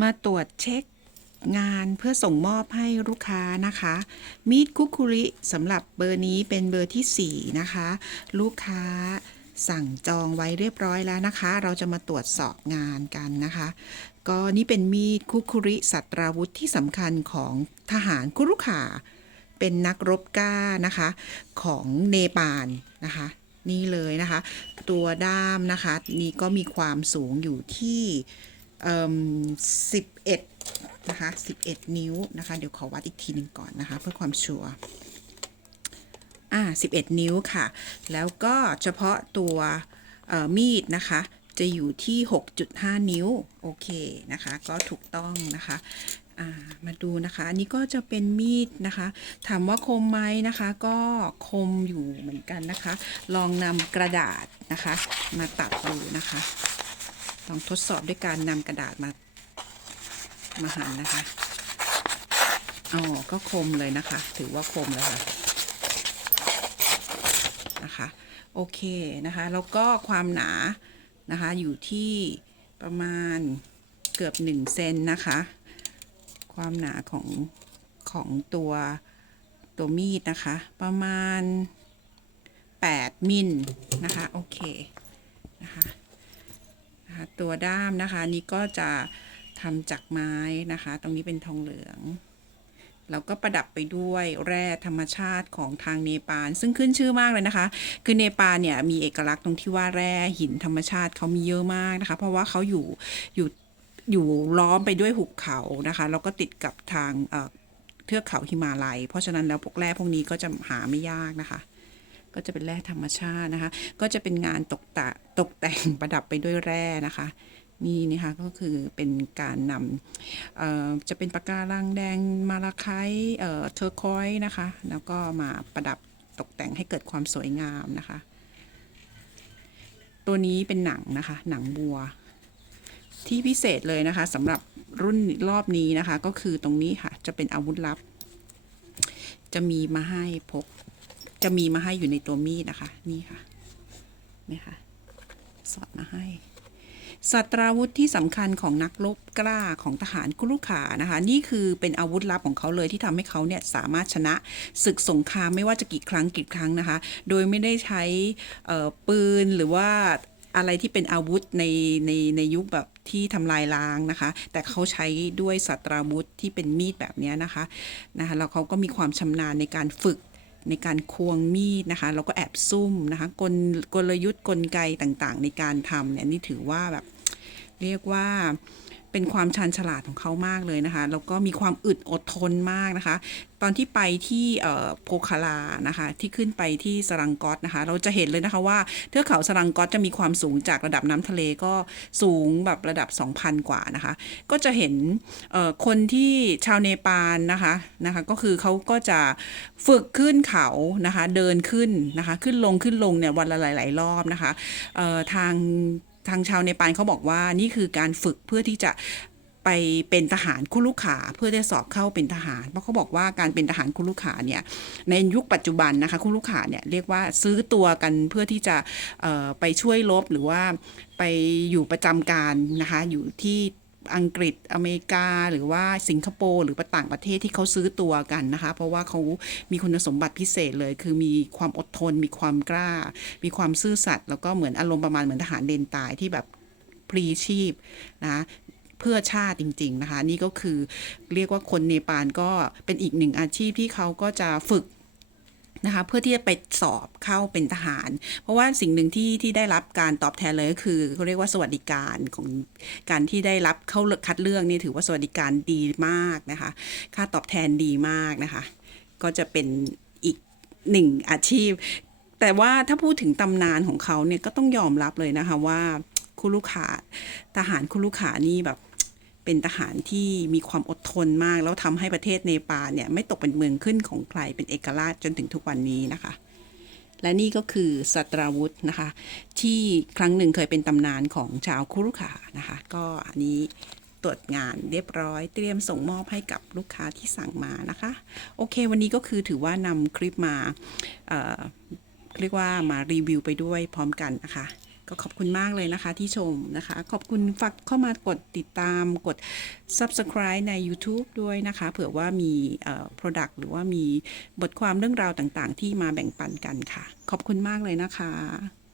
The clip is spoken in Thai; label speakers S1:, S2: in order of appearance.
S1: มาตรวจเช็คงานเพื่อส่งมอบให้ลูกค้านะคะ มีดคุคุริสำหรับเบอร์นี้เป็นเบอร์ที่ 4 นะคะ ลูกค้าสั่งจองไว้เรียบร้อยแล้วนะคะ เราจะมาตรวจสอบงานกันนะคะ ก็นี่เป็นมีดคุคุริสัตราวุธที่สำคัญของทหารคุรุขาเป็นนักรบกล้านะคะ ของเนปาลนะคะ นี่เลยนะคะ ตัวด้ามนะคะ นี่ก็มีความสูงอยู่ที่ เอิ่ม11นะคะ11นิ้วนะคะ เดี๋ยวขอวัดอีกทีหนึ่งก่อนนะคะ เพื่อความชัวร์อ่า11นิ้วค่ะ แล้วก็เฉพาะตัวมีดนะคะจะอยู่ที่ 6.5 นิ้ว โอเคนะคะ ก็ถูกต้องนะคะามาดูนะคะ อันนี้ก็จะเป็นมีดนะคะ ถามว่าคมไหมนะคะ ก็คมอยู่เหมือนกันนะคะ ลองนำกระดาษนะคะ มาตัดดูนะคะ ลองทดสอบด้วยการนำกระดาษมา มาหั่นนะคะอ๋อก็คมเลยนะคะ ถือว่าคมแล้วค่ะนะคะ โอเคนะคะ แล้วก็ความหนานะคะ อยู่ที่ประมาณเกือบ1เซนนะคะ ความหนาของของตัวตัวมีดนะคะ ประมาณ 8 มิลนะคะ โอเคนะคะ ตัวด้ามนะคะนี้ก็จะทำจากไม้นะคะ ตรงนี้เป็นทองเหลืองแล้วก็ประดับไปด้วยแร่ธรรมชาติของทางเนปาลซึ่งขึ้นชื่อมากเลยนะคะ คือเนปาลเนี่ยมีเอกลักษณ์ตรงที่ว่าแร่หินธรรมชาติเขามีเยอะมากนะคะ เพราะว่าเขาอยู่อยู่อยู่ล้อมไปด้วยหุบเขานะคะแล้วก็ติดกับทางเอ่อเทือกเขาหิมาลัย เพราะฉะนั้นแล้วพวกแร่พวกนี้ก็จะหาไม่ยากนะคะ ก็จะเป็นแร่ธรรมชาตินะคะ ก็จะเป็นงานตกตะตกแต่งประดับไปด้วยแร่นะคะนี่นะคะก็คือเป็นการนำจะเป็นปะการังแดงมาลาไคต์เอ่อเทอร์คอยส์นะคะ แล้วก็มาประดับตกแต่งให้เกิดความสวยงามนะคะ ตัวนี้เป็นหนังนะคะ หนังบัว ที่พิเศษเลยนะคะสำหรับรุ่นรอบนี้นะคะ ก็คือตรงนี้ค่ะ จะเป็นอาวุธลับ จะมีมาให้พก จะมีมาให้อยู่ในตัวมีดนะคะ นี่ค่ะนี่ค่ะ สอดมาให้สัตราวุธที่สำคัญของนักรบกล้าของทหารกุลุขานะคะ นี่คือเป็นอาวุธลับของเขาเลยที่ทำให้เขาเนี่ยสามารถชนะศึกสงครามไม่ว่าจะกี่ครั้งกี่ครั้งนะคะ โดยไม่ได้ใช้ปืนหรือว่าอะไรที่เป็นอาวุธในในในยุคแบบที่ทำลายล้างนะคะ แต่เขาใช้ด้วยสัตราวุธที่เป็นมีดแบบนี้นะคะนะคะแล้วเขาก็มีความชำนาญในการฝึก ในการควงมีดนะคะแล้วก็แอบซุ่มนะคะกลกลยุทธ์กลไกต่างๆ ในการทำเนี่ยนี่ถือว่าแบบเรียกว่า เป็นความชาญฉลาดของเขามากเลยนะคะ แล้วก็มีความอึดอดทนมากนะคะ ตอนที่ไปที่โพคารานะคะ ที่ขึ้นไปที่สรังกอตนะคะ เราจะเห็นเลยนะคะว่าเทือกเขาสรังกอตจะมีความสูงจากระดับน้ำทะเลก็สูงแบบระดับ 2,000 กว่านะคะ ก็จะเห็นคนที่ชาวเนปาลนะคะนะคะ ก็คือเขาก็จะฝึกขึ้นเขานะคะ เดินขึ้นนะคะ ขึ้นลงขึ้นลงเนี่ยวันละหลาย ๆ รอบนะคะทาง ทางชาวเนปาลเขาบอกว่านี่คือการฝึกเพื่อที่จะไปเป็นทหารคุลุขาเพื่อจะสอบเข้าเป็นทหาร เพราะเขาบอกว่าการเป็นทหารคุลุขาเนี่ยในยุคปัจจุบันนะคะคุลุขาเนี่ยเรียกว่าซื้อตัวกันเพื่อที่จะไปช่วยลบหรือว่าไปอยู่ประจำการนะคะอยู่ที่ อังกฤษอเมริกาหรือว่าสิงคโปร์หรือต่างประเทศที่เขาซื้อตัวกันนะคะ เพราะว่าเขามีคุณสมบัติพิเศษเลย คือมีความอดทน มีความกล้า มีความซื่อสัตย์แล้วก็เหมือนอารมณ์ประมาณเหมือนทหารเดนตายที่แบบพลีชีพนะเพื่อชาติจริง ๆ นะคะ นี่ก็คือเรียกว่าคนเนปาลก็เป็นอีกหนึ่งอาชีพที่เขาก็จะฝึก นะคะเพื่อที่จะไปสอบเข้าเป็นทหาร เพราะว่าสิ่งหนึ่งที่ที่ได้รับการตอบแทนเลยก็คือเขาเรียกว่าสวัสดิการของการที่ได้รับเข้าคัดเลือกนี่ถือว่าสวัสดิการดีมากนะคะ ค่าตอบแทนดีมากนะคะ ก็จะเป็นอีกหนึ่งอาชีพ แต่ว่าถ้าพูดถึงตำนานของเขาเนี่ยก็ต้องยอมรับเลยนะคะว่าคุลุขาทหารคุลุขานี่แบบ เป็นทหารที่มีความอดทนมาก แล้วทำให้ประเทศเนปาลเนี่ยไม่ตกเป็นเมืองขึ้นของใครเป็นเอกราชจนถึงทุกวันนี้นะคะ และนี่ก็คือสัตราวุธนะคะ ที่ครั้งหนึ่งเคยเป็นตำนานของชาวคุรุขานะคะ ก็อันนี้ตรวจงานเรียบร้อยเตรียมส่งมอบให้กับลูกค้าที่สั่งมานะคะ โอเค วันนี้ก็คือถือว่านำคลิปมาเเรียกว่ามารีวิวไปด้วยพร้อมกันนะคะ ก็ขอบคุณมากเลยนะคะที่ชมนะคะ ขอบคุณฝากเข้ามากดติดตามกด subscribe ใน YouTube ด้วยนะคะ เผื่อว่ามี product หรือว่ามีบทความเรื่องราวต่างๆ ที่มาแบ่งปันกันค่ะ ขอบคุณมากเลยนะคะ